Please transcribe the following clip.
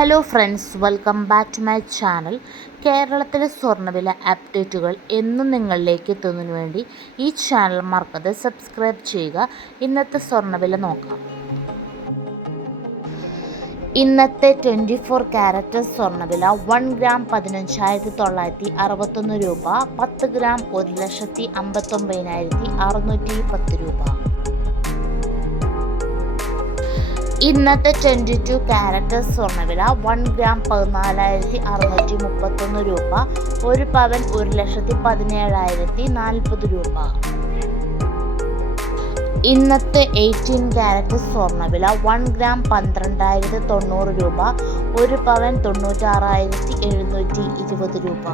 Hello friends, welcome back to my channel. കേരളത്തിലെ സ്വർണ്ണവില അപ്ഡേറ്റുകൾ എന്നും നിങ്ങളിലേക്ക് എത്തുന്നതിന് വേണ്ടി ഈ ചാനൽ മറക്കാതെ സബ്സ്ക്രൈബ് ചെയ്യുക. ഇന്നത്തെ സ്വർണ്ണവില നോക്കാം. ഇന്നത്തെ 24 ക്യാരറ്റ് സ്വർണ്ണവില 1 ഗ്രാം 15,961 രൂപ, 10 ഗ്രാം 1,59,610 രൂപ. ഇന്നത്തെ 22 ക്യാരറ്റ് സ്വർണ്ണവില 1 ഗ്രാം 14,631 രൂപ, 1 പവൻ 1,17,040 രൂപ. ഇന്നത്തെ 18 ക്യാരറ്റ് സ്വർണ്ണവില 1 ഗ്രാം 12,090 രൂപ, 1 പവൻ 96,720 രൂപ.